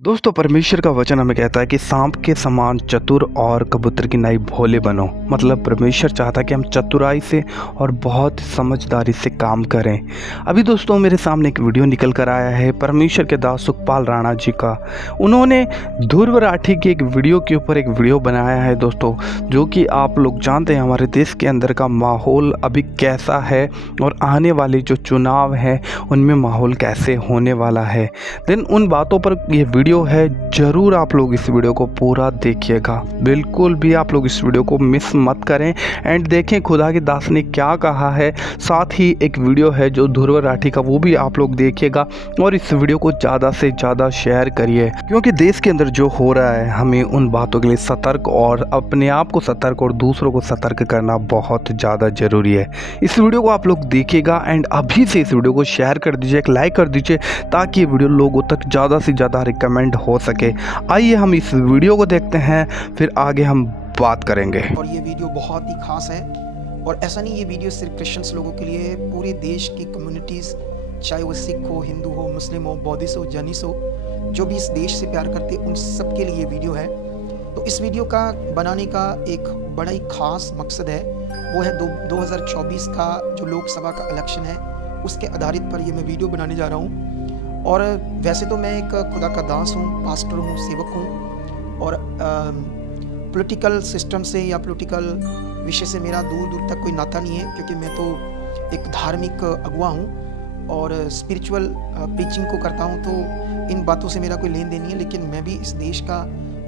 दोस्तों, परमेश्वर का वचन हमें कहता है कि सांप के समान चतुर और कबूतर की नाई भोले बनो। मतलब परमेश्वर चाहता है कि हम चतुराई से और बहुत समझदारी से काम करें। अभी दोस्तों मेरे सामने एक वीडियो निकल कर आया है परमेश्वर के दास सुखपाल राणा जी का। उन्होंने ध्रुव राठी की एक वीडियो के ऊपर एक वीडियो बनाया है दोस्तों, जो कि आप लोग जानते हैं हमारे देश के अंदर का माहौल अभी कैसा है और आने वाले जो चुनाव हैं उनमें माहौल कैसे होने वाला है। देन उन बातों पर ये वीडियो है, ज़रूर आप लोग इस वीडियो को पूरा देखिएगा। बिल्कुल भी आप लोग इस वीडियो को मिस मत करें एंड देखें खुदा के दास ने क्या कहा है। साथ ही एक वीडियो है जो ध्रुव राठी का, वो भी आप लोग देखिएगा और इस वीडियो को ज़्यादा से ज़्यादा शेयर करिए, क्योंकि देश के अंदर जो हो रहा है हमें उन बातों के लिए सतर्क और अपने आप को सतर्क और दूसरों को सतर्क करना बहुत ज़्यादा ज़रूरी है। इस वीडियो को आप लोग देखिएगा एंड अभी से इस वीडियो को शेयर कर दीजिए, एक लाइक कर दीजिए, ताकि ये वीडियो लोगों तक ज़्यादा से ज़्यादा रिकमेंड हो सके। आइए हम इस वीडियो को देखते हैं, फिर आगे हम बात करेंगे। और ये वीडियो बहुत ही खास है। और ऐसा नहीं, ये वीडियो सिर्फ क्रिश्चियंस लोगों के लिए है, पूरे देश की कम्युनिटीज़, चाहे वो सिख हो, हिंदू हो, मुस्लिम हो, बौद्धिस्ट हो, जैनिस हो, जो भी इस देश से प्यार करते हैं उन सब के लिए ये वीडियो है। तो इस वीडियो का बनाने का एक बड़ा ही खास मकसद है, वो है 2024 का जो लोकसभा का इलेक्शन है उसके आधारित पर ये मैं वीडियो बनाने जा रहा हूँ। और वैसे तो मैं एक खुदा का दास हूँ, पास्टर हूँ, सेवक हूँ, और पॉलिटिकल सिस्टम से या पॉलिटिकल विषय से मेरा दूर दूर तक कोई नाता नहीं है, क्योंकि मैं तो एक धार्मिक अगुवा हूँ और स्पिरिचुअल प्रीचिंग को करता हूँ, तो इन बातों से मेरा कोई लेन देन नहीं है। लेकिन मैं भी इस देश का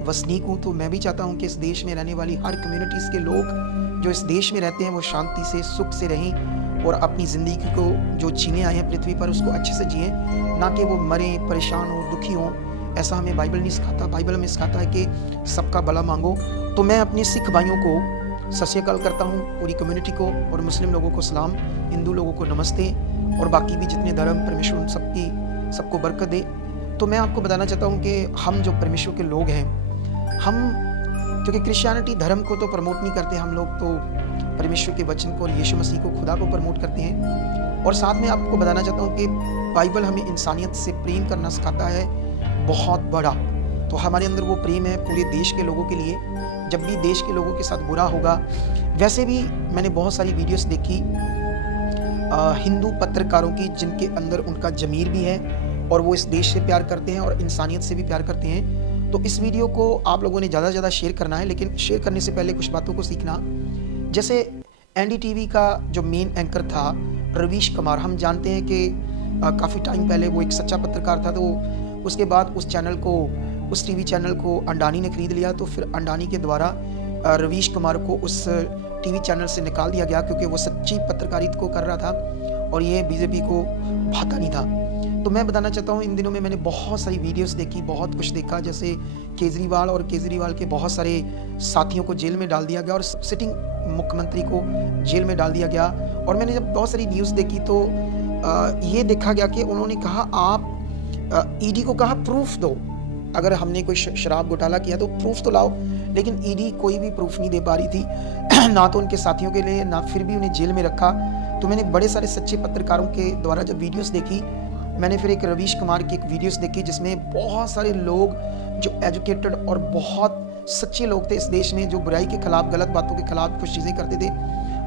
वसनीक हूँ, तो मैं भी चाहता हूँ कि इस देश में रहने वाली हर कम्युनिटीज़ के लोग जो इस देश में रहते हैं वो शांति से, सुख से रहें और अपनी ज़िंदगी को जो जीने आए हैं पृथ्वी पर उसको अच्छे से जिएँ, ना कि वो मरें, परेशान हो, दुखी हों। ऐसा हमें बाइबल नहीं सिखाता। बाइबल हमें सिखाता है कि सबका भला मांगो। तो मैं अपने सिख भाइयों को सत श्री अकाल करता हूँ, पूरी कम्युनिटी को, और मुस्लिम लोगों को सलाम, हिंदू लोगों को नमस्ते, और बाकी भी जितने धर्म, परमेश्वर उन सबको बरकत दे। तो मैं आपको बताना चाहता हूँ कि हम जो परमेश्वर के लोग हैं, हम क्योंकि क्रिश्चियनिटी धर्म को तो प्रमोट नहीं करते, हम लोग तो परमेश्वर के वचन को और यीशु मसीह को, खुदा को प्रमोट करते हैं। और साथ में आपको बताना चाहता हूँ कि बाइबल हमें इंसानियत से प्रेम करना सिखाता है, बहुत बड़ा। तो हमारे अंदर वो प्रेम है पूरे देश के लोगों के लिए। जब भी देश के लोगों के साथ बुरा होगा, वैसे भी मैंने बहुत सारी वीडियोस देखी हिंदू पत्रकारों की, जिनके अंदर उनका ज़मीर भी है और वो इस देश से प्यार करते हैं और इंसानियत से भी प्यार करते हैं। तो इस वीडियो को आप लोगों ने ज़्यादा से ज़्यादा शेयर करना है, लेकिन शेयर करने से पहले कुछ बातों को सीखना। जैसे एनडीटीवी का जो मेन एंकर था रवीश कुमार, हम जानते हैं कि काफ़ी टाइम पहले वो एक सच्चा पत्रकार था, तो उसके बाद उस टीवी चैनल को अंडानी ने खरीद लिया। तो फिर अंडानी के द्वारा रवीश कुमार को उस टीवी चैनल से निकाल दिया गया, क्योंकि वो सच्ची पत्रकारिता को कर रहा था और ये बीजेपी को भाता नहीं था। तो मैं बताना चाहता हूँ, इन दिनों में मैंने बहुत सारी वीडियोस देखी, बहुत कुछ देखा। जैसे केजरीवाल के बहुत सारे साथियों को जेल में डाल दिया गया और सिटिंग मुख्यमंत्री को जेल में डाल दिया गया। और मैंने जब बहुत सारी न्यूज़ देखी तो ये देखा गया कि उन्होंने कहा, आप ईडी को कहा प्रूफ दो, अगर हमने कोई शराब घोटाला किया तो प्रूफ तो लाओ। लेकिन ईडी कोई भी प्रूफ नहीं दे पा रही थी ना तो उनके साथियों के लिए, ना फिर भी उन्हें जेल में रखा। तो मैंने बड़े सारे सच्चे पत्रकारों के द्वारा जब वीडियोस देखी, मैंने फिर एक रवीश कुमार की एक वीडियोस देखी जिसमें बहुत सारे लोग जो एजुकेटेड और बहुत सच्चे लोग थे इस देश में, जो बुराई के खिलाफ, गलत बातों के खिलाफ कुछ चीज़ें करते थे,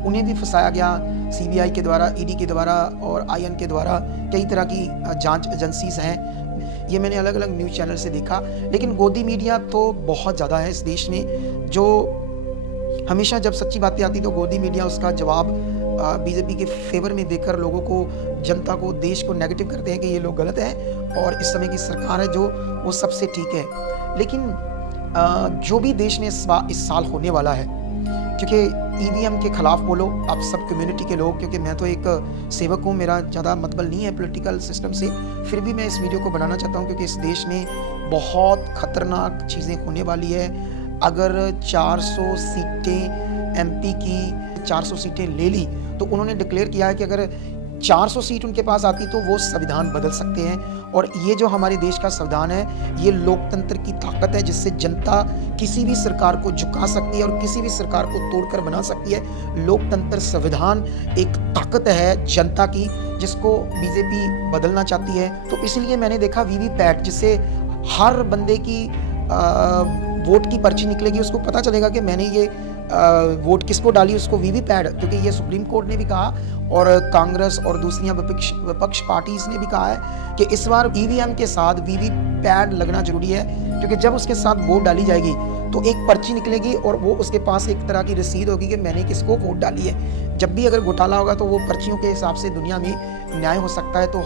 उन्हें भी फंसाया गया सीबीआई के द्वारा, ईडी के द्वारा और आईएन के द्वारा। कई तरह की जांच एजेंसीज हैं, ये मैंने अलग अलग न्यूज़ चैनल से देखा। लेकिन गोदी मीडिया तो बहुत ज़्यादा है इस देश में, जो हमेशा जब सच्ची बातें आती तो गोदी मीडिया उसका जवाब बीजेपी के फेवर में देकर लोगों को, जनता को, देश को नेगेटिव करते हैं कि ये लोग गलत हैं और इस समय की सरकार है जो वो सबसे ठीक है। लेकिन जो भी देश में इस साल होने वाला है, क्योंकि ईवीएम के खिलाफ बोलो आप सब कम्युनिटी के लोग, क्योंकि मैं तो एक सेवक हूँ, मेरा ज़्यादा मतलब नहीं है पॉलिटिकल सिस्टम से, फिर भी मैं इस वीडियो को बनाना चाहता हूँ क्योंकि इस देश में बहुत खतरनाक चीज़ें होने वाली है। अगर 400 सीटें एमपी की 400 सीटें ले ली, तो उन्होंने डिक्लेयर किया है कि अगर 400 सीट उनके पास आती तो वो संविधान बदल सकते हैं। और ये जो हमारे देश का संविधान है, ये लोकतंत्र की ताकत है, जिससे जनता किसी भी सरकार को झुका सकती है और किसी भी सरकार को तोड़कर बना सकती है। लोकतंत्र, संविधान एक ताकत है जनता की, जिसको बीजेपी बदलना चाहती है। तो इसलिए मैंने देखा वीवीपैट, जिससे हर बंदे की वोट की पर्ची निकलेगी, उसको पता चलेगा कि मैंने ये वोट किसको डाली, उसको वीवीपैट, क्योंकि ये सुप्रीम कोर्ट ने भी कहा और कांग्रेस और दूसरी विपक्ष पार्टीज ने भी कहा है कि इस बार ईवीएम के साथ वीवीपैट लगना जरूरी है, क्योंकि जब उसके साथ वोट डाली जाएगी तो एक पर्ची निकलेगी और वो उसके पास एक तरह की रसीद होगी कि मैंने किसको वोट डाली है। जब भी अगर घोटाला होगा तो वो पर्चियों के हिसाब से दुनिया में न्याय हो सकता है। तो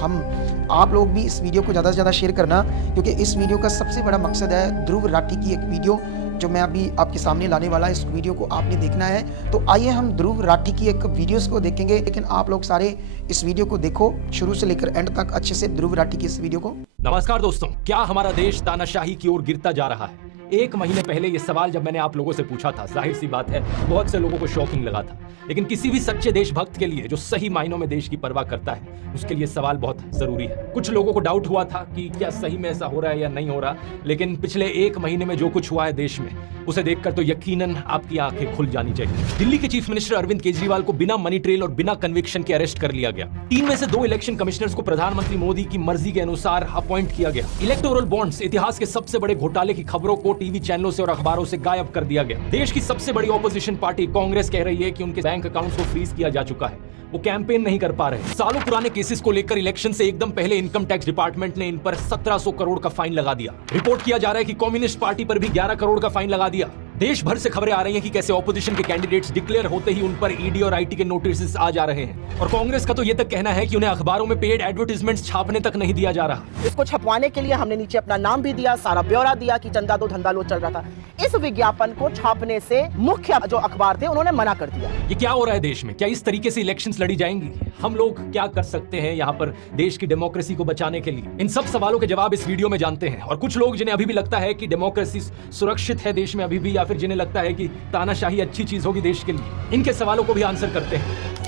आप लोग भी इस वीडियो को ज़्यादा से ज़्यादा शेयर करना, क्योंकि इस वीडियो का सबसे बड़ा मकसद है ध्रुव राठी की एक वीडियो जो मैं अभी आपके सामने लाने वाला है। इस वीडियो को आपने देखना है, तो आइए हम ध्रुव राठी की एक वीडियोस को देखेंगे। लेकिन आप लोग सारे इस वीडियो को देखो शुरू से लेकर एंड तक अच्छे से, ध्रुव राठी की इस वीडियो को। नमस्कार दोस्तों, क्या हमारा देश तानाशाही की ओर गिरता जा रहा है? एक महीने पहले ये सवाल जब मैंने आप लोगों से पूछा था, जाहिर सी बात है बहुत से लोगों को शॉकिंग लगा था, लेकिन किसी भी सच्चे देशभक्त के लिए जो सही मायनों में देश की परवाह करता है, उसके लिए सवाल बहुत जरूरी है। कुछ लोगों को डाउट हुआ था कि क्या सही में ऐसा हो रहा है या नहीं हो रहा, लेकिन पिछले एक महीने में जो कुछ हुआ है देश में, उसे देखकर तो यकीनन आपकी आंखें खुल जानी चाहिए। दिल्ली के चीफ मिनिस्टर अरविंद केजरीवाल को बिना मनी ट्रेल और बिना कन्विक्शन के अरेस्ट कर लिया गया। 3 में से 2 इलेक्शन कमिश्नर्स को प्रधानमंत्री मोदी की मर्जी के अनुसार अपॉइंट किया गया। इलेक्टोरल बॉन्ड्स, इतिहास के सबसे बड़े घोटाले की खबरों को टीवी चैनलों से और अखबारों से गायब कर दिया गया। देश की सबसे बड़ी ऑपोजिशन पार्टी कांग्रेस कह रही है कि उनके बैंक अकाउंट्स को फ्रीज किया जा चुका है, वो कैंपेन नहीं कर पा रहे। सालों पुराने केसेस को लेकर इलेक्शन से एकदम पहले इनकम टैक्स डिपार्टमेंट ने इन पर 1700 करोड़ का फाइन लगा दिया। रिपोर्ट किया जा रहा है कि कम्युनिस्ट पार्टी पर भी 11 करोड़ का फाइन लगा दिया। देश भर से खबरें आ रही हैं कि कैसे ऑपोजिशन के कैंडिडेट्स डिक्लेयर होते ही उन पर ईडी और आईटी के नोटिस आ जा रहे हैं, और कांग्रेस का तो ये तक कहना है कि उन्हें अखबारों में पेड एडवर्टाइजमेंट्स छापने तक नहीं दिया जा रहा। इसको छपवाने के लिए हमने नीचे अपना नाम भी दिया, सारा ब्यौरा दिया कि चंदा दो धंधा लो चल रहा था। इस विज्ञापन को छापने से मुख्य जो अखबार थे उन्होंने मना कर दिया। ये क्या हो रहा है देश में? क्या इस तरीके से इलेक्शंस लड़ी जाएंगी? हम लोग क्या कर सकते हैं यहाँ पर देश की डेमोक्रेसी को बचाने के लिए? इन सब सवालों के जवाब इस वीडियो में जानते हैं। और कुछ लोग जिन्हें अभी भी लगता है कि डेमोक्रेसी सुरक्षित है देश में अभी भी, या फिर जिन्हें लगता है कि तानाशाही अच्छी चीज होगी देश के लिए, इनके सवालों को भी आंसर करते हैं।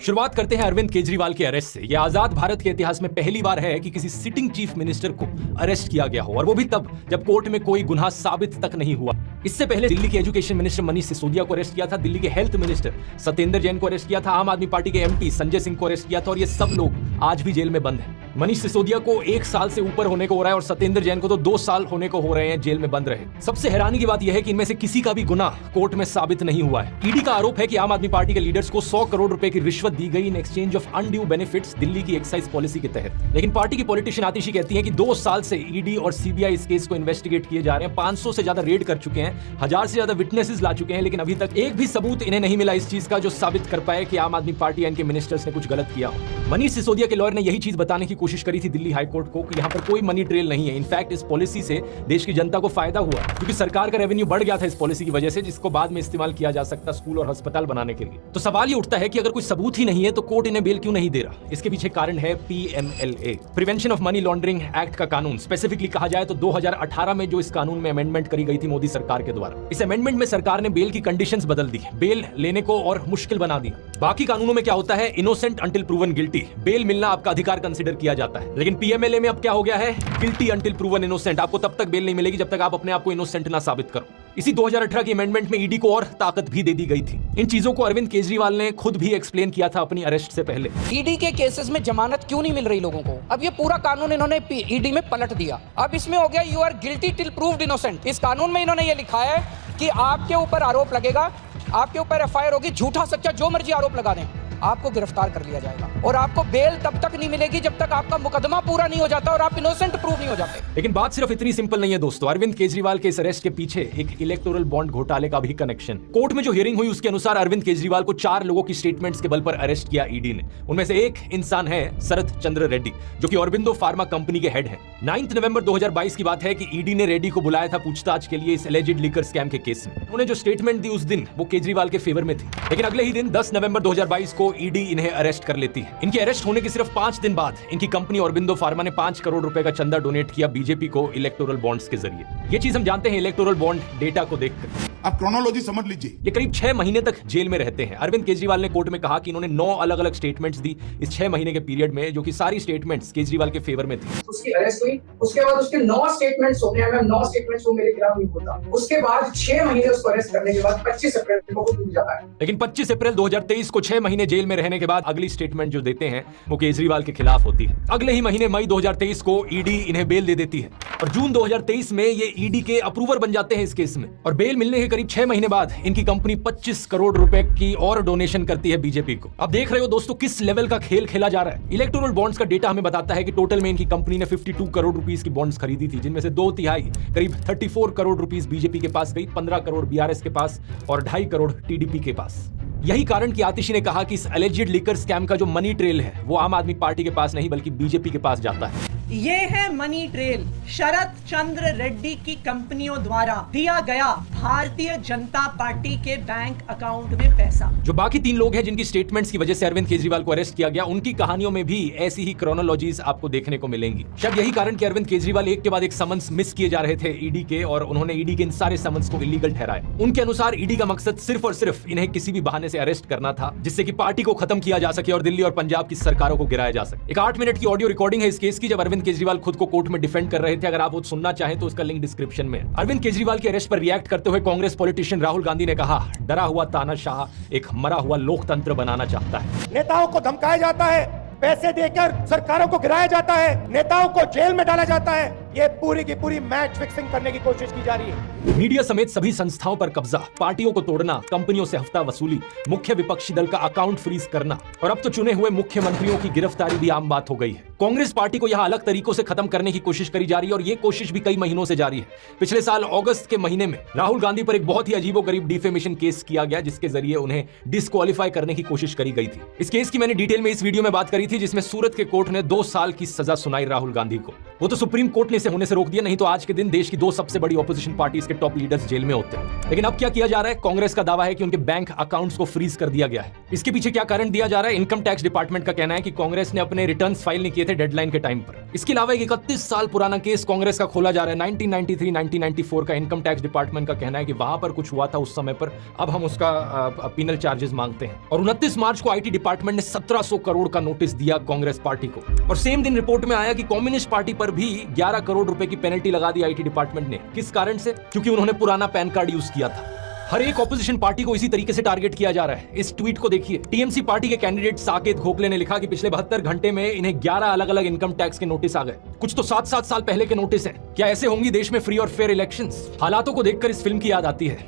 शुरुआत करते हैं अरविंद केजरीवाल के अरेस्ट से। यह आजाद भारत के इतिहास में पहली बार है कि किसी सिटिंग चीफ मिनिस्टर को अरेस्ट किया गया हो, और वो भी तब जब कोर्ट में कोई गुनाह साबित तक नहीं हुआ। इससे पहले दिल्ली के एजुकेशन मिनिस्टर मनीष सिसोदिया को अरेस्ट किया था, दिल्ली के हेल्थ मिनिस्टर सत्येंद्र जैन को अरेस्ट किया था, आम आदमी पार्टी के एमपी संजय सिंह को अरेस्ट किया था, और ये सब लोग आज भी जेल में बंद हैं। मनीष सिसोदिया को 1 साल से ऊपर होने को हो रहा है और सत्येंद्र जैन को तो 2 साल होने को हो रहे हैं जेल में बंद रहे। सबसे हैरानी की बात यह है कि इनमें से किसी का भी गुनाह कोर्ट में साबित नहीं हुआ है। ईडी का आरोप है कि आम आदमी पार्टी के लीडर्स को 100 करोड़ रुपए की रिश्वत दी गई in exchange of undue benefits Delhi की एक्साइज पॉलिसी के तहत। लेकिन पार्टी की पॉलिटिशियन आतिशी कहती है कि 2 साल से ईडी और सीबीआई इस केस को इन्वेस्टिगेट किए जा रहे हैं, 500 से ज्यादा रेड कर चुके हैं, 1000 से ज्यादा विटनेसेस ला चुके हैं, लेकिन अभी तक एक भी सबूत इन्हें नहीं मिला इस चीज का जो साबित कर पाए कि आम आदमी पार्टी या इनके मिनिस्टर्स ने कुछ गलत किया। मनीष सिसोदिया के लॉयर ने यही चीज बताने की कोशिश करी थी दिल्ली हाईकोर्ट को कि यहाँ पर कोई मनी ट्रेल नहीं है। इनफैक्ट इस पॉलिसी से देश की जनता को फायदा हुआ, क्योंकि सरकार का रेवेन्यू बढ़ गया था इस पॉलिसी की वजह से, जिसको बाद में इस्तेमाल किया जा सकता स्कूल और अस्पताल बनाने के लिए। तो सवाल ये उठता है कि अगर कोई सबूत ही नहीं है तो कोर्ट इन्हें बेल क्यों नहीं दे रहा? इसके पीछे कारण है PMLA, prevention of money laundering act का कानून। स्पेसिफिकली कहा जाए तो 2018 में जो इस कानून में अमेंडमेंट करी गई थी मोदी सरकार के द्वारा, इस अमेंडमेंट में सरकार ने बेल की कंडीशंस बदल दी, बेल लेने को और मुश्किल बना दिया। बाकी कानूनों में क्या होता है, innocent until proven guilty, bail मिलना आपका अधिकार कंसिडर किया जाता है, लेकिन PMLA में अब क्या हो गया है, गिल्टी अंटिल प्रूवन इनोसेंट। आपको तब तक बेल नहीं मिलेगी जब तक आप अपने आप को इनोसेंट ना साबित करो। इसी 2018 की अमेंडमेंट में ईडी को और ताकत भी दे दी गई थी। इन चीजों को अरविंद केजरीवाल ने खुद भी एक्सप्लेन किया था अपनी अरेस्ट से पहले। ईडी के केसेस में जमानत क्यों नहीं मिल रही लोगों को? अब ये पूरा कानून इन्होंने ईडी में पलट दिया। अब इसमें हो गया you are guilty till proved innocent. इस कानून में इन्होंने ये लिखा है कि आपके ऊपर आरोप लगेगा, आपके ऊपर FIR होगी, झूठा सच्चा जो मर्जी आरोप लगा दें, आपको गिरफ्तार कर लिया जाएगा, और आपको बेल तब तक नहीं मिलेगी जब तक आपका मुकदमा पूरा नहीं हो जाता और आप इनोसेंट प्रूव नहीं हो जाते। लेकिन बात सिर्फ इतनी सिंपल नहीं है दोस्तों। अरविंद केजरीवाल के इस अरेस्ट के पीछे एक इलेक्टोरल बॉन्ड घोटाले का भी कनेक्शन। कोर्ट में जो हियरिंग हुई उसके अनुसार अरविंद केजरीवाल को 4 लोगों की स्टेटमेंट्स के बल पर अरेस्ट किया ईडी ने। उनमें से एक इंसान है शरद चंद्र रेड्डी, जो कि ऑरबिंदो फार्मा कंपनी के हेड है। 9 नवंबर 2022 की बात है कि ईडी ने रेड्डी को बुलाया था पूछताछ के लिए इस एलिजिड लीकर स्कैम के केस में। उन्होंने जो स्टेटमेंट दी उस दिन वो केजरीवाल के फेवर में थी, लेकिन अगले ही दिन 10 नवंबर 2022 को ईडी इन्हें अरेस्ट कर लेती है। इनके अरेस्ट होने के सिर्फ 5 दिन बाद इनकी कंपनी ऑरबिंदो फार्मा ने 5 करोड़ रुपए का चंदा डोनेट किया बीजेपी को इलेक्टोरल बॉन्ड्स के जरिए। ये चीज हम जानते हैं इलेक्टोरल बॉन्ड डेटा को देखकर। आप क्रोनोलॉजी समझ लीजिए। ये करीब 6 महीने तक जेल में रहते हैं। अरविंद केजरीवाल ने कोर्ट में कहा कि इन्होंने 9 अलग अलग स्टेटमेंट्स दी इस 6 महीने के पीरियड में, जो कि सारी स्टेटमेंट्स केजरीवाल के फेवर में थी। उसकी अरेस्ट हुई, उसके बाद उसके 9 स्टेटमेंट्स हो गए, 9 स्टेटमेंट्स वो मेरे खिलाफ नहीं होता। उसके बाद 6 महीने उसको अरेस्ट करने के बाद 25 अप्रैल को वो टूट जाता है। लेकिन 25 अप्रैल 2023 को 6 महीने जेल में रहने के बाद अगली स्टेटमेंट जो देते हैं वो केजरीवाल के खिलाफ होती है। अगले ही महीने मई 2023 को ईडी इन्हें बेल दे देती है और जून 2023 में ये ईडी के अप्रूवर बन जाते हैं इस केस में। और बेल मिलने के करीब 6 महीने बाद इनकी कंपनी 25 करोड़ रुपए की और डोनेशन करती है बीजेपी को। अब देख रहे हो दोस्तों किस लेवल का खेल खेला जा रहा है। इलेक्टोरल बॉन्ड्स का डेटा हमें बताता है कि टोटल में इनकी कंपनी ने 52 करोड़ रुपीस की बॉन्ड्स खरीदी थी, जिनमें से 2/3 करीब 34 करोड़ रुपीस बीजेपी के पास गई, 15 करोड़ बीआरएस के पास और 2.5 करोड़ टीडीपी के पास। यही कारण कि आतिशी ने कहा कि इस एलिजिड लिकर स्कैम का जो मनी ट्रेल है वो आम आदमी पार्टी के पास नहीं बल्कि बीजेपी के पास जाता है। ये है मनी ट्रेल, शरद चंद्र रेड्डी की कंपनियों द्वारा दिया गया भारतीय जनता पार्टी के बैंक अकाउंट में पैसा। जो बाकी 3 लोग हैं जिनकी स्टेटमेंट्स की वजह से अरविंद केजरीवाल को अरेस्ट किया गया, उनकी कहानियों में भी ऐसी ही क्रोनोलॉजीज आपको देखने को मिलेंगी। शायद यही कारण कि अरविंद केजरीवाल एक के बाद एक समन्स मिस किए जा रहे थे ईडी के, और उन्होंने ईडी के इन सारे समन्स को इलीगल ठहराया। उनके अनुसार ईडी का मकसद सिर्फ और सिर्फ इन्हें किसी भी बहाने से अरेस्ट करना था, जिससे कि पार्टी को खत्म किया जा सके और दिल्ली और पंजाब की सरकारों को गिराया जा सके। एक 8 मिनट की ऑडियो रिकॉर्डिंग है इस केस की, जब अरविंद केजरीवाल खुद को कोर्ट में डिफेंड कर रहे थे। अगर आप वो सुनना चाहें तो उसका लिंक डिस्क्रिप्शन में है। अरविंद केजरीवाल के अरेस्ट पर रिएक्ट करते हुए कांग्रेस पॉलिटिशियन राहुल गांधी ने कहा, डरा हुआ तानाशाह एक मरा हुआ लोकतंत्र बनाना चाहता है। नेताओं को धमकाया जाता है, पैसे देकर सरकारों को गिराया जाता है, नेताओं को जेल में डाला जाता है। ये पूरी की पूरी मैच फिक्सिंग करने की कोशिश की जा रही है। मीडिया समेत सभी संस्थाओं पर कब्जा, पार्टियों को तोड़ना, कंपनियों से हफ्ता वसूली, मुख्य विपक्षी दल का अकाउंट फ्रीज करना और अब तो चुने हुए मुख्यमंत्रियों की गिरफ्तारी भी आम बात हो गई है। कांग्रेस पार्टी को यहां अलग तरीकों से खत्म करने की कोशिश करी जा रही है और ये कोशिश भी कई महीनों से जारी है। पिछले साल अगस्त के महीने में राहुल गांधी पर एक बहुत ही अजीबोगरीब डिफेमेशन केस किया गया, जिसके जरिए उन्हें डिस्क्वालीफाई करने की कोशिश करी गई थी। इस केस की मैंने डिटेल में इस वीडियो में बात करी थी, जिसमें सूरत के कोर्ट ने 2 साल की सजा सुनाई राहुल गांधी को। वो तो सुप्रीम कोर्ट ने इसे होने से रोक दिया, नहीं तो आज के दिन देश की 2 सबसे बड़ी ऑपोजिशन पार्टीज के टॉप लीडर्स जेल में होते हैं। लेकिन अब क्या किया जा रहा है? कांग्रेस का दावा है कि उनके बैंक अकाउंट्स को फ्रीज कर दिया गया है। इसके पीछे क्या कारण दिया जा रहा है? इनकम टैक्स डिपार्टमेंट का कहना है कि कांग्रेस ने अपने रिटर्न्स फाइल नहीं किए थे डेडलाइन के टाइम पर। इसके अलावा एक 31 साल पुराना केस कांग्रेस का खोला जा रहा है 1993-1994 का। इनकम टैक्स डिपार्टमेंट का कहना है कि वहां पर कुछ हुआ था उस समय पर, अब हम उसका पीनल चार्जेस मांगते हैं। और 29 मार्च को आईटी डिपार्टमेंट ने 1700 करोड़ का नोटिस दिया कांग्रेस पार्टी को। और सेम दिन रिपोर्ट में आया कि कम्युनिस्ट पार्टी पर भी 11 करोड़ रुपए की पेनल्टी लगा दी आईटी डिपार्टमेंट ने। किस कारण से? क्योंकि उन्होंने पुराना पैन कार्ड यूज किया था। हर एक ऑपोजिशन पार्टी को इसी तरीके से टारगेट किया जा रहा है। इस ट्वीट को देखिए। टीएमसी पार्टी के कैंडिडेट साकेत गोखले ने लिखा कि पिछले 72 घंटे में इन्हें 11 अलग अलग इनकम टैक्स के नोटिस आ गए। कुछ तो 7-7 साल पहले के नोटिस हैं। क्या ऐसे होंगी देश में फ्री और फेयर इलेक्शंस? हालातों को देखकर इस फिल्म की याद आती है,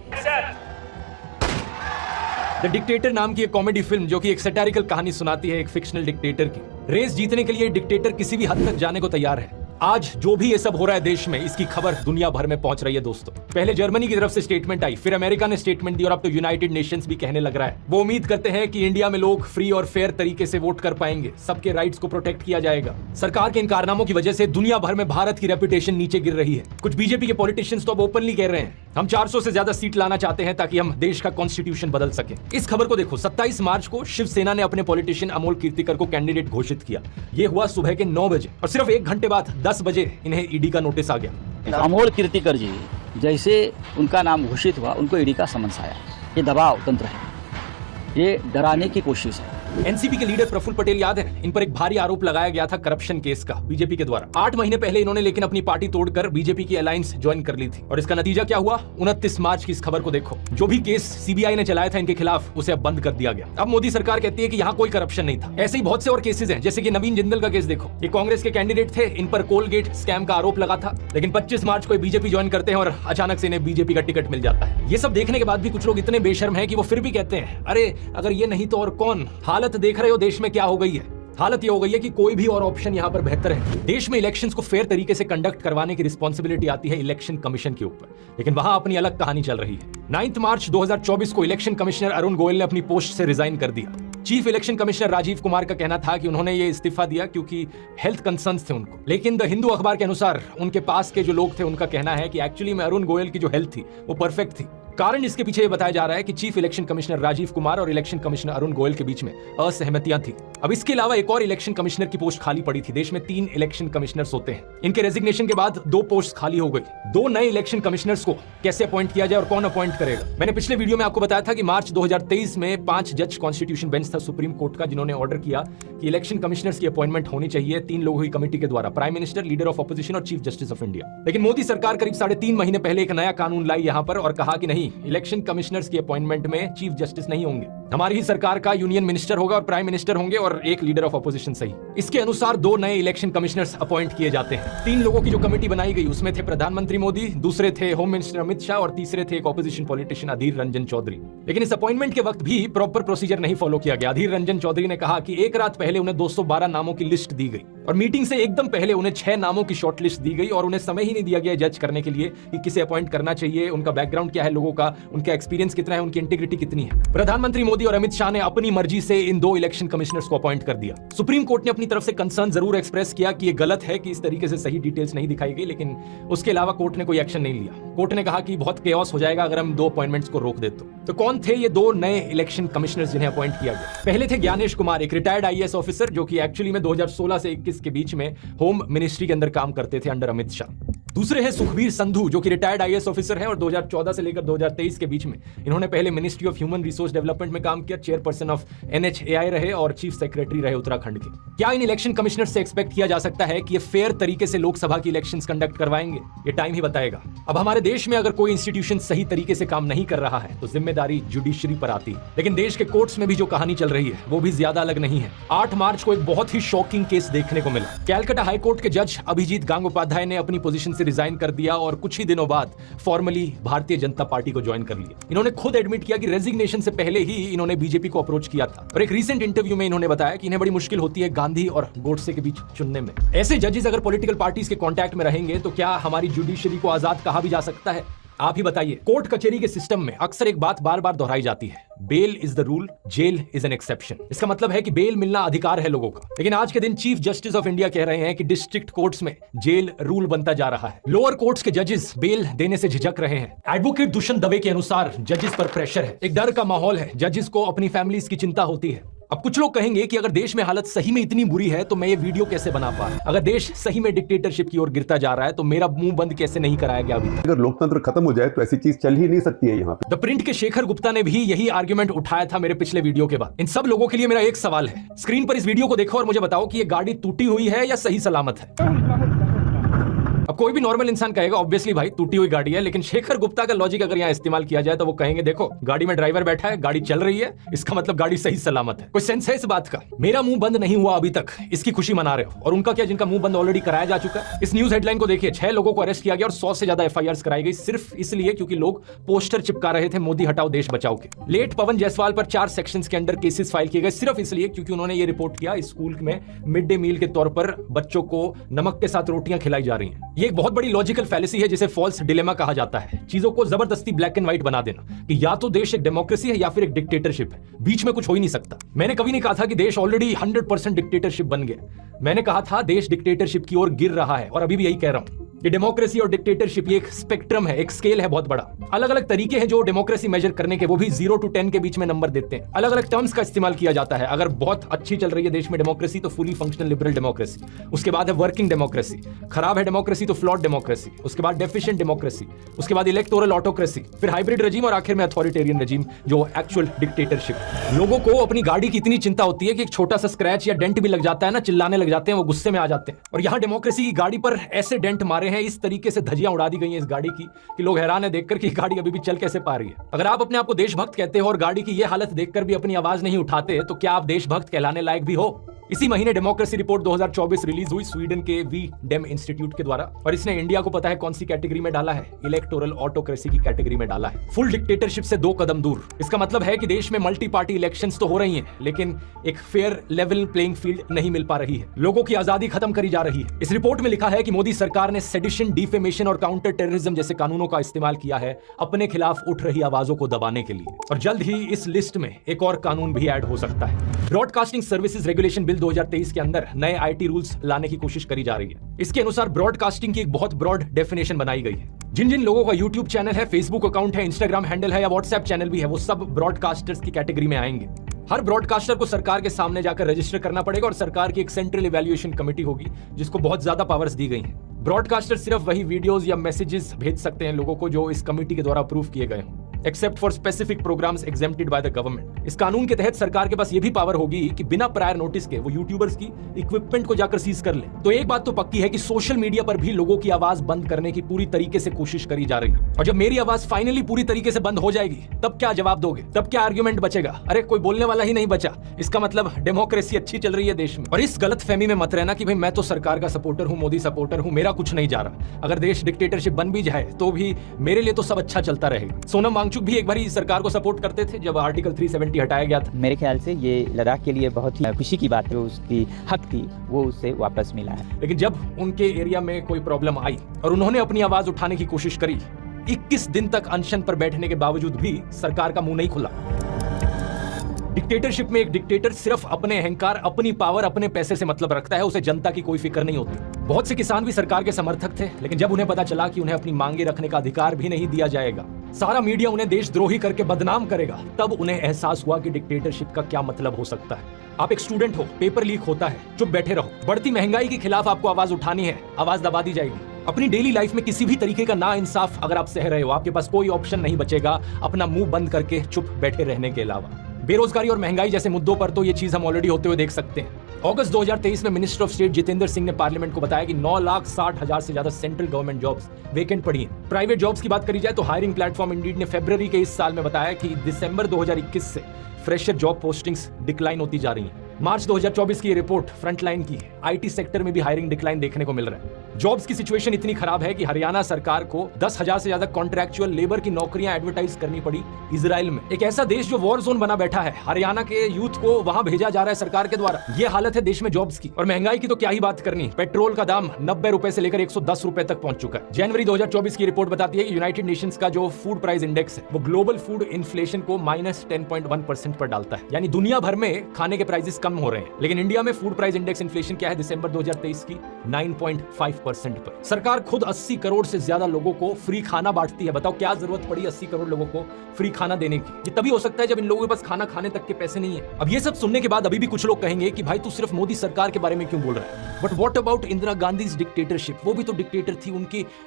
द डिक्टेटर नाम की एक कॉमेडी फिल्म, जो कि एक सैटारिकल कहानी सुनाती है एक फिक्शनल डिक्टेटर की। रेस जीतने के लिए डिक्टेटर किसी भी हद तक जाने को तैयार है। आज जो भी ये सब हो रहा है देश में, इसकी खबर दुनिया भर में पहुंच रही है दोस्तों। पहले जर्मनी की तरफ से स्टेटमेंट आई, फिर अमेरिका ने स्टेटमेंट दी और अब तो यूनाइटेड नेशंस भी कहने लग रहा है। वो उम्मीद करते हैं कि इंडिया में लोग फ्री और फेयर तरीके से वोट कर पाएंगे, सबके राइट्स को प्रोटेक्ट किया जाएगा। सरकार के इन कारनामों की वजह से दुनिया भर में भारत की रेपुटेशन नीचे गिर रही है। कुछ बीजेपी के पॉलिटिशियंस तो अब ओपनली कह रहे हैं, हम 400 से ज्यादा सीट लाना चाहते हैं ताकि हम देश का कॉन्स्टिट्यूशन बदल सके। इस खबर को देखो, 27 मार्च को शिवसेना ने अपने पॉलिटिशियन अमोल कीर्तिकर को कैंडिडेट घोषित किया। ये हुआ सुबह के 9 बजे और सिर्फ 1 घंटे बाद 10 बजे इन्हें ईडी का नोटिस आ गया। अमोल कीर्तिकर जी जैसे उनका नाम घोषित हुआ, उनको ईडी का समन्स आया। ये दबाव तंत्र है, ये डराने की कोशिश है। एनसीपी के लीडर प्रफुल्ल पटेल याद है, इन पर एक भारी आरोप लगाया गया था करप्शन केस का बीजेपी के द्वारा। 8 महीने पहले इन्होंने लेकिन अपनी पार्टी तोड़कर बीजेपी की अलायंस ज्वाइन कर ली थी और इसका नतीजा क्या हुआ? 29 मार्च की इस खबर को देखो। जो भी केस सीबीआई ने चलाया था इनके खिलाफ, उसे अब बंद कर दिया गया। अब मोदी सरकार कहती है कि यहाँ कोई करप्शन नहीं था। ऐसे ही बहुत से और केसेस हैं, जैसे कि नवीन जिंदल का केस देखो। ये कांग्रेस के कैंडिडेट थे, इन पर कोलगेट स्कैम का आरोप लगा था, लेकिन 25 मार्च को बीजेपी ज्वाइन करते हैं और अचानक से इन्हें बीजेपी का टिकट मिल जाता है। ये सब देखने के बाद भी कुछ लोग इतने बेशर्म है कि वो फिर भी कहते हैं, अरे अगर ये नहीं तो और कौन। हालत देख रहे हो देश में क्या हो गई है। हालत ये हो गई है कि कोई भी और ऑप्शन यहाँ पर बेहतर है। देश में इलेक्शंस को फेयर तरीके से कंडक्ट करवाने की रिस्पॉन्सिबिलिटी आती है इलेक्शन कमीशन के ऊपर, लेकिन वहां अपनी अलग कहानी चल रही है। 9 मार्च 2024 को इलेक्शन कमिश्नर अरुण गोयल ने अपनी पोस्ट से रिजाइन कर दिया। Chief election commissioner Rajiv Kumar का कहना था कि उन्होंने ये इस्तीफा दिया क्योंकि हेल्थ कंसर्न्स थे उनको, लेकिन द हिंदू अखबार के अनुसार उनके पास के जो लोग थे उनका कहना है कि एक्चुअली में अरुण गोयल की जो हेल्थ थी वो परफेक्ट थी। कारण इसके पीछे ये बताया जा रहा है कि chief election commissioner Rajiv Kumar और इलेक्शन कमिश्नर अरुण गोयल के बीच में असहमतियां थी। अब इसके अलावा एक और इलेक्शन कमिश्नर की पोस्ट खाली पड़ी थी। देश में 3 इलेक्शन कमिश्नर्स होते हैं। इनके रेजिग्नेशन के बाद 2 पोस्ट खाली हो गई। 2 नए इलेक्शन कमिश्नर्स को कैसे अपॉइंट किया जाए और कौन अपॉइंट करेगा? मैंने पिछले वीडियो में आपको बताया था कि मार्च 2023 में 5 जज कॉन्स्टिट्यूशन बेंच था सुप्रीम कोर्ट का, जिन्होंने ऑर्डर किया कि इलेक्शन कमिश्नर्स की अपॉइंटमेंट होनी चाहिए 3 लोगों की कमेटी के द्वारा, prime minister, leader of opposition और चीफ जस्टिस ऑफ इंडिया। लेकिन मोदी सरकार करीब 3.5 महीने पहले एक नया कानून लाई यहां पर और कहा कि नहीं, इलेक्शन कमिश्नर्स की अपॉइंटमेंट में चीफ जस्टिस नहीं होंगे, हमारी ही सरकार का यूनियन मिनिस्टर होगा और प्राइम मिनिस्टर होंगे और एक लीडर ऑफ ऑपोजिशन सही। इसके अनुसार 2 नए इलेक्शन कमिश्नर्स अपॉइंट किए जाते हैं। 3 लोगों की जो कमेटी बनाई गई उसमें थे प्रधानमंत्री मोदी, दूसरे थे होम मिनिस्टर अमित शाह और तीसरे थे एक ऑपोजिशन पॉलिटिशियन अधीर रंजन चौधरी। लेकिन इस अपॉइंटमेंट के वक्त भी प्रॉपर प्रोसीजर नहीं फॉलो किया गया। अधीर रंजन चौधरी ने कहा कि एक रात पहले उन्हें 212 नामों की लिस्ट दी गई और मीटिंग से एकदम पहले उन्हें 6 नामों की शॉर्ट लिस्ट दी गई और उन्हें समय ही नहीं दिया गया जज करने के लिए कि किसे अपॉइंट करना चाहिए, उनका बैकग्राउंड क्या है, लोगों का उनका एक्सपीरियंस कितना है, उनकी इंटीग्रिटी कितनी है। प्रधानमंत्री मोदी और अमित शाह ने अपनी मर्जी से इन 2 इलेक्शन कमिश्नर्स को अपॉइंट कर दिया। सुप्रीम कोर्ट ने अपनी तरफ से कंसर्न जरूर एक्सप्रेस किया कि यह गलत है कि इस तरीके से सही डिटेल्स नहीं दिखाई गई, लेकिन उसके अलावा कोर्ट ने कोई एक्शन नहीं लिया। कोर्ट ने कहा कि बहुत केओस हो जाएगा अगर हम 2 अपॉइंटमेंट्स को रोक दे तो कौन थे ये 2 नए इलेक्शन कमिश्नर्स जिन्हें अपॉइंट किया गया? पहले थे ज्ञानेश कुमार, एक रिटायर्ड आईएएस ऑफिसर जो कि एक्चुअली में 2016 से 21 के बीच में होम मिनिस्ट्री के अंदर काम करते थे अंडर अमित शाह। दूसरे हैं सुखबीर संधू जो कि रिटायर्ड आईएएस ऑफिसर हैं और 2014 से लेकर 2023 के बीच में इन्होंने पहले ministry of human resource development में काम किया, चेयरपर्सन ऑफ NHAI रहे और चीफ सेक्रेटरी रहे उत्तराखंड के। क्या इन इलेक्शन कमिश्नर से एक्सपेक्ट किया जा सकता है कि ये फेयर तरीके से लोकसभा की इलेक्शंस कंडक्ट करवाएंगे? ये टाइम ही बताएगा। अब हमारे देश में अगर कोई इंस्टीट्यूशन सही तरीके से काम नहीं कर रहा है तो जिम्मेदारी जुडिशरी पर आती है। लेकिन देश के कोर्ट्स में भी जो कहानी चल रही है वो भी ज्यादा अलग नहीं है। 8 मार्च को एक बहुत ही शॉकिंग केस देखने को मिला। कैलकाटा हाईकोर्ट के जज अभिजीत गांगोपाध्याय ने अपनी पोजीशन से रिजाइन कर दिया और कुछ ही दिनों बाद फॉर्मली भारतीय जनता पार्टी को ज्वाइन कर लिया। इन्होंने खुद एडमिट किया कि रेजिग्नेशन से पहले ही इन्होंने बीजेपी को अप्रोच किया था और एक रीसेंट इंटरव्यू में इन्होंने बताया कि इन्हें बड़ी मुश्किल होती है गांधी और गोडसे के बीच चुनने में। ऐसे जजेस अगर पॉलिटिकल पार्टीज के कांटेक्ट में रहेंगे तो क्या हमारी जुडिशरी को आजाद कहा भी जा सकता है? आप ही बताइए। कोर्ट कचहरी के सिस्टम में अक्सर एक बात बार बार दोहराई जाती है, bail is the rule, jail is an exception. इसका मतलब है कि बेल मिलना अधिकार है लोगों का, लेकिन आज के दिन चीफ जस्टिस ऑफ इंडिया कह रहे हैं कि डिस्ट्रिक्ट कोर्ट्स में जेल रूल बनता जा रहा है। लोअर कोर्ट्स के जजेस बेल देने से झिझक रहे हैं। एडवोकेट दुष्यंत दवे के अनुसार जजेस पर प्रेशर है, एक डर का माहौल है, जजेस को अपनी फैमिलीज की चिंता होती है। अब कुछ लोग कहेंगे कि अगर देश में हालत सही में इतनी बुरी है तो मैं ये वीडियो कैसे बना पा रहा? अगर देश सही में डिक्टेटरशिप की ओर गिरता जा रहा है तो मेरा मुंह बंद कैसे नहीं कराया गया अभी? अगर लोकतंत्र खत्म हो जाए तो ऐसी चीज चल ही नहीं सकती है यहाँ पे। द प्रिंट के शेखर गुप्ता ने भी यही आर्ग्यूमेंट उठाया था मेरे पिछले वीडियो के बाद। इन सब लोगों के लिए मेरा एक सवाल है, स्क्रीन पर इस वीडियो को देखो और मुझे बताओ कि ये गाड़ी टूटी हुई है या सही सलामत है। अब कोई भी नॉर्मल इंसान कहेगा ऑब्वियसली भाई टूटी हुई गाड़ी है, लेकिन शेखर गुप्ता का लॉजिक अगर यहाँ इस्तेमाल किया जाए तो वो कहेंगे देखो गाड़ी में ड्राइवर बैठा है, गाड़ी चल रही है, इसका मतलब गाड़ी सही सलामत है। कोई सेंस है इस बात का? मेरा मुंह बंद नहीं हुआ अभी तक, इसकी खुशी मना रहे हो, और उनका क्या जिनका मुंह बंद ऑलरेडी कराया जा चुका है? इस न्यूज हेडलाइन को देखिए, 6 लोगों को अरेस्ट किया गया और 100 से ज्यादा FIRs कराई गई सिर्फ इसलिए क्योंकि लोग पोस्टर चिपका रहे थे मोदी हटाओ देश बचाओ के। लेट पवन जायसवाल पर 4 सेक्शंस के अंडर केसेस फाइल किए गए सिर्फ इसलिए क्योंकि उन्होंने ये रिपोर्ट किया स्कूल में मिड डे मील के तौर पर बच्चों को नमक के साथ रोटियां खिलाई जा रही हैं। ये एक बहुत बड़ी लॉजिकल फैलेसी है जिसे फॉल्स डिलेमा कहा जाता है। चीजों को जबरदस्ती ब्लैक एंड व्हाइट बना देना कि या तो देश एक डेमोक्रेसी है या फिर एक डिक्टेटरशिप है, बीच में कुछ हो ही नहीं सकता। मैंने कभी नहीं कहा था कि देश ऑलरेडी 100% डिक्टेटरशिप बन गया। मैंने कहा था देश डिक्टेटरशिप की ओर गिर रहा है और अभी भी यही कह रहा हूं। ये डेमोक्रेसी और डिक्टेटरशिप ये एक स्पेक्ट्रम है, एक स्केल है बहुत बड़ा। अलग अलग तरीके हैं जो डेमोक्रेसी मेजर करने के, वो भी 0 to 10 के बीच में नंबर देते हैं। अलग अलग टर्म्स का इस्तेमाल किया जाता है। अगर बहुत अच्छी चल रही है देश में डेमोक्रेसी तो फुली फंक्शनल लिबरल डेमोक्रेसी, उसके बाद है वर्किंग डेमोक्रेसी, खराब है डेमोक्रेसी तो फ्लॉड डेमोक्रेसी, उसके बाद डेफिशिएंट डेमोक्रेसी, उसके बाद इलेक्टोरल ऑटोक्रेसी, फिर हाइब्रिड रेजिम और आखिर में अथॉरिटेरियन रेजिम जो एक्चुअल डिक्टेटरशिप। लोगों को अपनी गाड़ी की इतनी चिंता होती है कि एक छोटा सा स्क्रैच या डेंट भी लग जाता है ना, चिल्लाने लग जाते हैं, वो गुस्से में आ जाते हैं। और यहाँ डेमोक्रेसी की गाड़ी पर ऐसे डेंट मारे हैं, इस तरीके से धज्जियां उड़ा दी गई हैं इस गाड़ी की कि लोग हैरान है देखकर कि गाड़ी अभी भी चल कैसे पा रही है। अगर आप अपने आप को देशभक्त कहते हो और गाड़ी की ये हालत देखकर भी अपनी आवाज नहीं उठाते तो क्या आप देशभक्त कहलाने लायक भी हो? इसी महीने डेमोक्रेसी रिपोर्ट 2024 रिलीज हुई स्वीडन के वी-डेम इंस्टीट्यूट के द्वारा, और इसने इंडिया को पता है कौन सी कैटेगरी में डाला है? इलेक्टोरल ऑटोक्रेसी की कैटेगरी में डाला है। फुल डिक्टेटरशिप से 2 कदम दूर। इसका मतलब है कि देश में मल्टी पार्टी इलेक्शंस तो हो रही हैं, लेकिन एक फेयर लेवल प्लेइंग फील्ड नहीं मिल पा रही है। लोगों की आजादी खत्म करी जा रही है। इस रिपोर्ट में लिखा है कि मोदी सरकार ने सेडिशन, डिफेमेशन और काउंटर टेररिज्म जैसे कानूनों का इस्तेमाल किया है अपने खिलाफ उठ रही आवाजों को दबाने के लिए, और जल्द ही इस लिस्ट में एक और कानून भी ऐड हो सकता है। ब्रॉडकास्टिंग सर्विसेज रेगुलेशन बिल अप्रैल 2023 के अंदर नए आईटी रूल्स लाने की कोशिश करी जा रही है। इसके अनुसार ब्रॉडकास्टिंग की एक बहुत ब्रॉड डेफिनेशन बनाई गई है। जिन जिन लोगों का यूट्यूब चैनल है, फेसबुक अकाउंट है, इंस्टाग्राम हैंडल है या व्हाट्सएप चैनल भी है, वो सब ब्रॉडकास्टर्स की कैटेगरी में आएंगे। हर ब्रॉडकास्टर को सरकार के सामने जाकर रजिस्टर करना पड़ेगा और सरकार की एक सेंट्रल इवैल्यूएशन कमेटी होगी जिसको बहुत ज्यादा पावर्स दी गई हैं। ब्रॉडकास्टर सिर्फ वही वीडियोस या मैसेजेस भेज सकते हैं लोगों को जो इस कमेटी के द्वारा अप्रूव किए गए हों, except for specific programmes exempted by the government. इस कानून के तहत सरकार के पास ये भी पावर होगी कि बिना प्रायर नोटिस के वो यूट्यूबर्स की इक्विपमेंट को जाकर सीज कर ले। तो एक बात तो पक्की है कि सोशल मीडिया पर भी लोगों की आवाज बंद करने की पूरी तरीके से कोशिश करी जा रही है। और जब मेरी आवाज फाइनली पूरी तरीके से बंद हो जाएगी तब क्या जवाब दोगे? तब क्या आर्ग्यूमेंट बचेगा? अरे कोई बोलने वाला ही नहीं बचा, इसका मतलब डेमोक्रेसी अच्छी चल रही है देश में। और इस गलतफहमी में मत रहना कि भाई मैं तो सरकार का सपोर्टर हूं, मोदी सपोर्टर हूं, मेरा कुछ नहीं जा रहा। अगर देश डिक्टेटरशिप बन भी जाए तो भी मेरे लिए तो सब अच्छा चलता रहेगा। सोनम वांगचुक भी एक बार सरकार को सपोर्ट करते थे जब आर्टिकल 370 हटाया गया था। मेरे ख्याल से ये लद्दाख के लिए बहुत ही खुशी की बात है, उसकी हक थी वो उससे वापस मिला है। लेकिन जब उनके एरिया में कोई प्रॉब्लम आई और उन्होंने अपनी आवाज उठाने की कोशिश करी, 21 दिन तक अनशन पर बैठने के बावजूद भी सरकार का मुंह नहीं खुला। डिक्टेटरशिप में एक डिक्टेटर सिर्फ अपने अहंकार, अपनी पावर, अपने पैसे से मतलब रखता है, उसे जनता की कोई फिक्र नहीं होती। बहुत से किसान भी सरकार के समर्थक थे, लेकिन जब उन्हें पता चला कि उन्हें अपनी मांगे रखने का अधिकार भी नहीं दिया जाएगा, सारा मीडिया उन्हें देशद्रोही करके बदनाम करेगा, तब उन्हें एहसास हुआ कि डिक्टेटरशिप का क्या मतलब हो सकता है। आप एक स्टूडेंट हो, पेपर लीक होता है, चुप बैठे रहो। बढ़ती महंगाई के खिलाफ आपको आवाज उठानी है, आवाज दबा दी जाएगी। अपनी डेली लाइफ में किसी भी तरीके का नाइंसाफ अगर आप सह रहे हो, आपके पास कोई ऑप्शन नहीं बचेगा अपना मुंह बंद करके चुप बैठे रहने के अलावा। बेरोजगारी और महंगाई जैसे मुद्दों पर तो ये चीज हम ऑलरेडी होते हुए देख सकते हैं। अगस्त 2023 में minister of state Jitendra Singh ने पार्लियामेंट को बताया कि 9,60,000 से ज्यादा सेंट्रल गवर्नमेंट जॉब्स वेकेंट पड़ी हैं। प्राइवेट जॉब्स की बात करी जाए तो हायरिंग प्लेटफॉर्म इंडीड ने फरवरी के इस साल में बताया कि दिसंबर 2021 से फ्रेशर जॉब पोस्टिंग्स डिक्लाइन होती जा रही हैं। मार्च 2024 की ये रिपोर्ट फ्रंटलाइन की है। आईटी सेक्टर में भी हायरिंग डिक्लाइन देखने को मिल रहा है। जॉब्स की सिचुएशन इतनी खराब है कि हरियाणा सरकार को 10,000 से ज्यादा कॉन्ट्रैक्चुअल लेबर की नौकरियां एडवर्टाइज करनी पड़ी इजराइल में। एक ऐसा देश जो वॉर जोन बना बैठा है, हरियाणा के यूथ को वहां भेजा जा रहा है सरकार के द्वारा। ये हालत है देश में जॉब्स की। और महंगाई की तो क्या ही बात करनी, पेट्रोल का दाम 90 रुपए से लेकर 110 रुपए तक पहुंच चुका है। जनवरी 2024 की रिपोर्ट बताती है कि यूनाइटेड नेशंस का जो फूड प्राइस इंडेक्स है वो ग्लोबल फूड इन्फ्लेशन को -10.1% पर डालता है। यानी दुनिया भर में खाने के प्राइसेस कम हो रहे हैं, लेकिन इंडिया में फूड प्राइस इंडेक्स इन्फ्लेशन क्या है दिसंबर 2023 की 9.5% पर। सरकार खुद 80 करोड़ से ज्यादा लोगों को फ्री खाना बांटती है। बताओ क्या जरूरत पड़ी 80 करोड़ लोगों को फ्री खाना देने की? ये तभी हो सकता है जब इन लोगों के पास खाना खाने तक के पैसे नहीं है। अब ये सब सुनने के बाद अभी भी कुछ लोग कहेंगे कि भाई तू सिर्फ मोदी सरकार के बारे में क्यों बोल रहा है? But what about Indira Gandhi dictatorship? वो भी तो डिक्टेटर थी,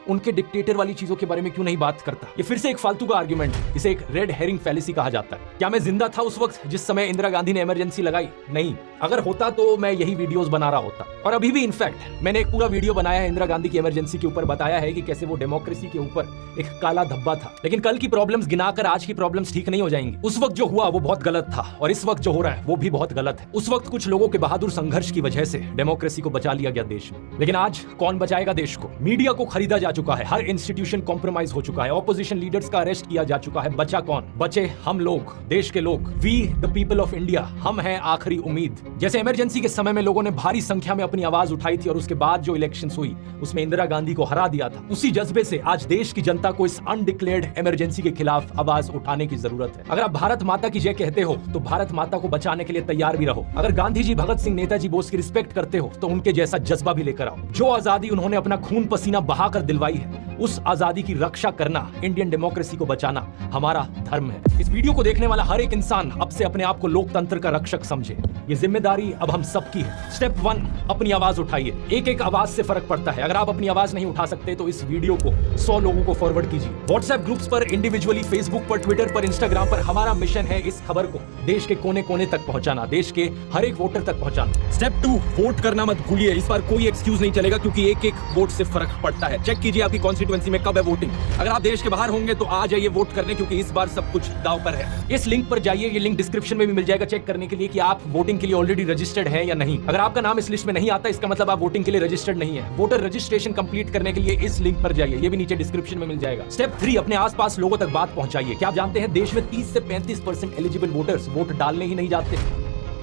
उनके डिक्टेटर वाली चीजों के बारे में क्यों नहीं बात करता? ये फिर से एक फालतू का आर्ग्यूमेंट है। इसे एक रेड हेरिंग फैलेसी कहा जाता है। क्या मैं जिंदा था उस वक्त जिस समय इंदिरा गांधी ने इमरजेंसी लगाई? नहीं। अगर होता तो मैं यही वीडियोस बना रहा होता। और अभी भी इनफैक्ट मैंने एक पूरा वीडियो बनाया है इंदिरा गांधी की इमरजेंसी के ऊपर, बताया है कि कैसे वो डेमोक्रेसी के ऊपर एक काला धब्बा था। लेकिन कल की प्रॉब्लम्स गिनाकर आज की प्रॉब्लम्स ठीक नहीं हो जाएंगी। उस वक्त जो हुआ वो बहुत गलत था और इस वक्त जो हो रहा है वो भी बहुत गलत है। उस वक्त कुछ लोगों के बहादुर संघर्ष की वजह से डेमोक्रेसी को बचा लिया गया देश में, लेकिन आज कौन बचाएगा देश को? मीडिया को खरीदा जा चुका है, हर इंस्टीट्यूशन कॉम्प्रोमाइज हो चुका है, ऑपोजिशन लीडर्स का अरेस्ट किया जा चुका है। बचा कौन? बचे हम लोग, देश के लोग, we the people of India. हम हैं आखिरी उम्मीद। जैसे इमरजेंसी के समय में लोगों ने भारी संख्या में अपनी आवाज उठाई थी और उसके बाद जो इलेक्शंस हुई उसमें इंदिरा गांधी को हरा दिया था, उसी जज्बे से आज देश की जनता को इस अनडिक्लेयर्ड इमरजेंसी के खिलाफ आवाज उठाने की जरूरत है। अगर आप भारत माता की जय कहते हो तो भारत माता को बचाने के लिए तैयार भी रहो। अगर गांधी जी, भगत सिंह, नेताजी बोस की रिस्पेक्ट करते हो तो उनके जैसा जज्बा भी लेकर आओ। जो आजादी उन्होंने अपना खून पसीना बहाकर दिलवाई है, उस आजादी की रक्षा करना, इंडियन डेमोक्रेसी को बचाना हमारा धर्म है। इस वीडियो को देखने वाला हर एक इंसान अब से अपने आप को लोकतंत्र का रक्षक समझे। ये जिम्मेदारी अब हम सबकी है। स्टेप 1, अपनी आवाज उठाइए। एक एक आवाज से फर्क पड़ता है। अगर आप अपनी आवाज नहीं उठा सकते तो इस वीडियो को 100 लोगों को फॉरवर्ड कीजिए। व्हाट्सएप ग्रुप्स पर, इंडिविजुअली, फेसबुक पर, ट्विटर पर, इंस्टाग्राम पर। हमारा मिशन है इस खबर को देश के कोने कोने तक पहुंचाना, देश के हर एक वोटर तक पहुंचाना। स्टेप 2, वोट करना मत भूलिए। इस बार कोई एक्सक्यूज नहीं चलेगा क्योंकि एक एक वोट से फर्क पड़ता है। चेक कीजिए आपकी कॉन्स्टिट्यूएंसी में कब है वोटिंग। अगर आप देश के बाहर होंगे तो आ जाइए वोट करने, क्योंकि इस बार सब कुछ दांव पर है। इस लिंक पर जाइए, ये लिंक डिस्क्रिप्शन में भी मिल जाएगा, चेक करने के लिए कि आप वोटिंग के लिए ऑलरेडी रजिस्टर्ड है या नहीं। अगर आपका नाम इस लिस्ट में नहीं आता, इसका मतलब आप वोटिंग के लिए रजिस्टर्ड नहीं है। वोटर रजिस्ट्रेशन कंप्लीट करने के लिए इस लिंक पर जाइए, ये भी नीचे डिस्क्रिप्शन में मिल जाएगा। स्टेप 3, अपने आसपास लोगों तक बात पहुंचाइए। क्या आप जानते हैं देश में 30 से 35% एलिजिबल वोटर्स वोट डालने ही नहीं जाते?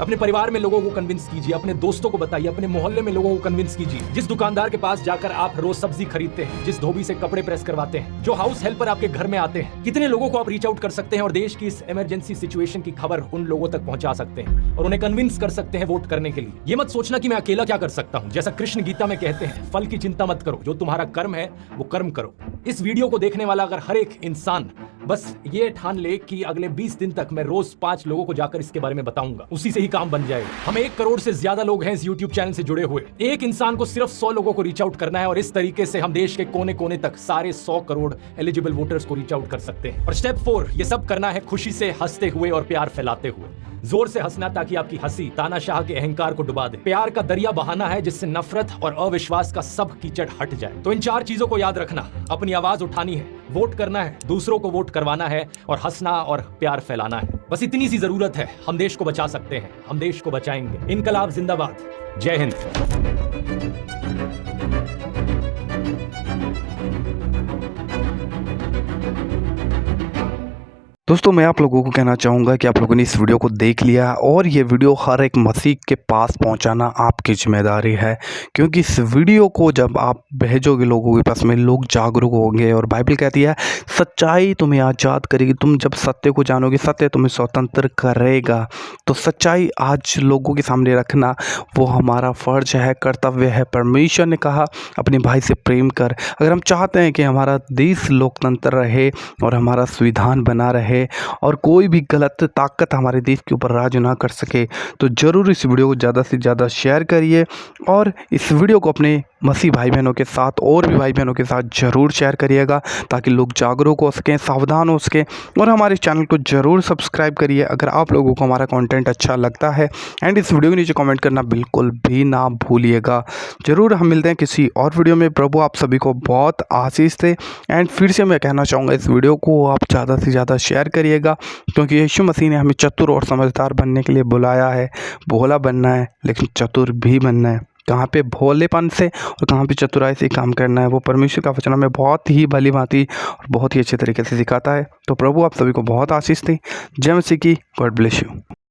अपने परिवार में लोगों को कन्विंस कीजिए, अपने दोस्तों को बताइए, अपने मोहल्ले में लोगों को कन्विंस कीजिए। जिस दुकानदार के पास जाकर आप रोज सब्जी खरीदते हैं, जिस धोबी से कपड़े प्रेस करवाते हैं, जो हाउस हेल्पर आपके घर में आते हैं, कितने लोगों को आप रीच आउट कर सकते हैं और देश की इस इमरजेंसी सिचुएशन की खबर उन लोगों तक पहुंचा सकते हैं और उन्हें कन्विंस कर सकते हैं वोट करने के लिए। ये मत सोचना कि मैं अकेला क्या कर सकता हूं। जैसा कृष्ण गीता में कहते हैं, फल की चिंता मत करो, जो तुम्हारा कर्म है वो कर्म करो। इस वीडियो को देखने वाला अगर हर एक इंसान बस ये ठान ले कि अगले 20 दिन तक मैं रोज 5 लोगों को जाकर इसके बारे में बताऊंगा, उसी से ही काम बन जाएगा। हम 1 करोड़ से ज्यादा लोग हैं इस YouTube चैनल से जुड़े हुए। एक इंसान को सिर्फ 100 लोगों को रीच आउट करना है और इस तरीके से हम देश के कोने कोने तक सारे 100 करोड़ एलिजिबल वोटर्स को रीच आउट कर सकते हैं। और स्टेप 4, ये सब करना है खुशी से हंसते हुए और प्यार फैलाते हुए। जोर से हंसना ताकि आपकी हंसी तानाशाह के अहंकार को डुबा दे। प्यार का दरिया बहाना है जिससे नफरत और अविश्वास का सब कीचड़ हट जाए। तो इन 4 चीजों को याद रखना, अपनी आवाज उठानी है, वोट करना है, दूसरों को वोट करवाना है और हंसना और प्यार फैलाना है। बस इतनी सी जरूरत है। हम देश को बचा सकते हैं, हम देश को बचाएंगे। इनकलाब जिंदाबाद। जय हिंद। दोस्तों मैं आप लोगों को कहना चाहूँगा कि आप लोगों ने इस वीडियो को देख लिया और ये वीडियो हर एक मसीह के पास पहुँचाना आपकी जिम्मेदारी है, क्योंकि इस वीडियो को जब आप भेजोगे लोगों के पास में, लोग जागरूक होंगे। और बाइबल कहती है सच्चाई तुम्हें आज़ाद करेगी। तुम जब सत्य को जानोगे, सत्य तुम्हें स्वतंत्र करेगा। तो सच्चाई आज लोगों के सामने रखना वो हमारा फ़र्ज है, कर्तव्य है। परमेश्वर ने कहा अपने भाई से प्रेम कर। अगर हम चाहते हैं कि हमारा देश लोकतंत्र रहे और हमारा संविधान बना रहे और कोई भी गलत ताकत हमारे देश के ऊपर राज ना कर सके, तो ज़रूर इस वीडियो को ज़्यादा से ज़्यादा शेयर करिए और इस वीडियो को अपने मसीह भाई बहनों के साथ और भी भाई बहनों के साथ ज़रूर शेयर करिएगा, ताकि लोग जागरूक हो सकें, सावधान हो सकें। और हमारे चैनल को ज़रूर सब्सक्राइब करिए अगर आप लोगों को हमारा कंटेंट अच्छा लगता है। एंड इस वीडियो के नीचे कमेंट करना बिल्कुल भी ना भूलिएगा। ज़रूर हम मिलते हैं किसी और वीडियो में। प्रभु आप सभी को बहुत आशीष दे। एंड फिर से मैं कहना चाहूँगा इस वीडियो को आप ज़्यादा से ज़्यादा शेयर करिएगा, क्योंकि यीशु मसीह ने हमें चतुर और समझदार बनने के लिए बुलाया है। भोला बनना है लेकिन चतुर भी बनना है। कहाँ पे भोलेपन से और कहाँ पे चतुराई से काम करना है, वो परमेश्वर का वचन हमें बहुत ही भली भांति और बहुत ही अच्छे तरीके से सिखाता है। तो प्रभु आप सभी को बहुत आशीष दे। जय मसीह की। God bless you.